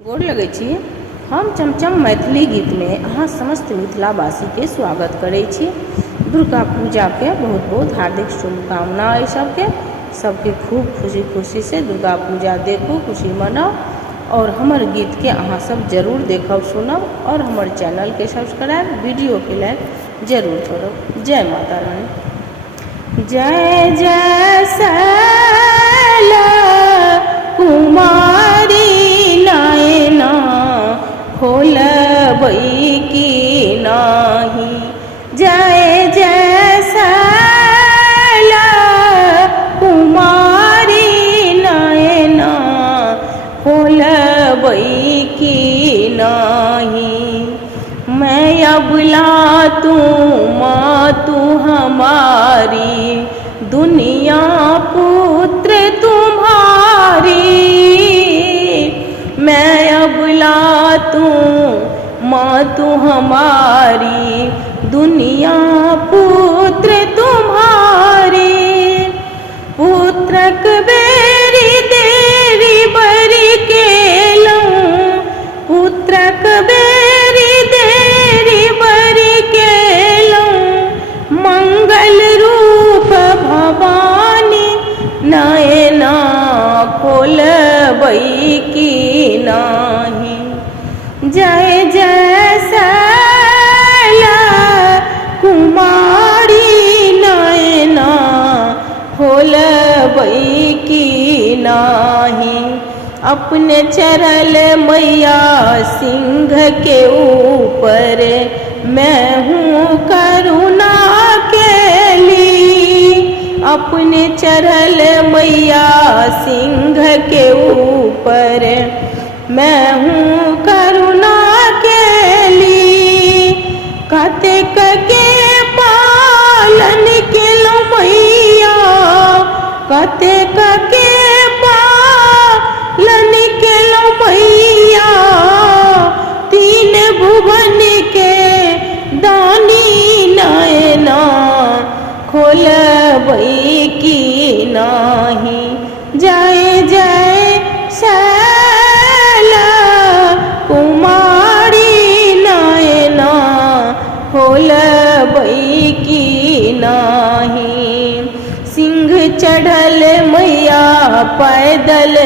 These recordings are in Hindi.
गोर लगै छी। हम चमचम मैथिली गीत में अहाँ समस्त मिथिलावासी के स्वागत करै छी। दुर्गा पूजा के बहुत बहुत हार्दिक शुभकामना अइ सबके खूब खुशी खुशी से दुर्गा पूजा देखू, खुशी मनाओ और हमर गीत के अहाँ सब जरूर देखब सुनब और हमर चैनल के सब्सक्राइब, वीडियो के लाइक जरूर करब। जय माता रानी। जय जय शैला कुमारी नयना खोलबै की नाही। जय जय शैला कुमारी नयना खोलबै की नाही। मैं अबला तू माँ तू हमारी, दुनिया पुत्र तुम्हारी। मैं अबला तू माँ तू हमारी, दुनिया पुत्र तुम्हारी। पुत्रक बेरी देरी बरी केलऊँ, पुत्रक बेरी देरी बरी केलऊँ। मंगल रूप भवानी नयना खोलबै की नाही। जय जय शैला कुमारी नयना खोलबै की नाही। अपने चरल मैया सिंह के ऊपर, मैं हूँ करुणा केली। अपने चरल मैया सिंह के ऊपर, मैं हूँ करुणा केली। कतेक के पालन केलौं मैया, कतेक के पालन केलौं मैया। तीन भुवन के दानी नयना खोलबै की नाही। जय जय शैला कुमारी नयना खोलबै की नाही। सिंह चढ़ल मैया पैदल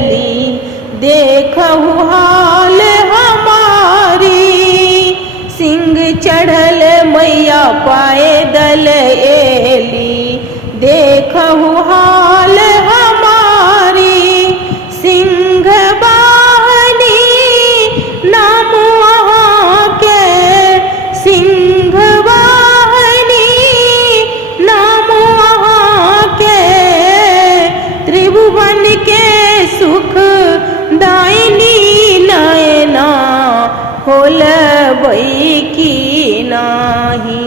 ली, देखहु हाल हमारी। सिंह चढ़ल मैया पैदल एली, देखहु हाल हमारी। सिंह वाहनी नाम वहाँ के, सिंह वाहनी नाम वहाँ के। त्रिभुवन के सुख दायिनी नयना खोलबै की नाही।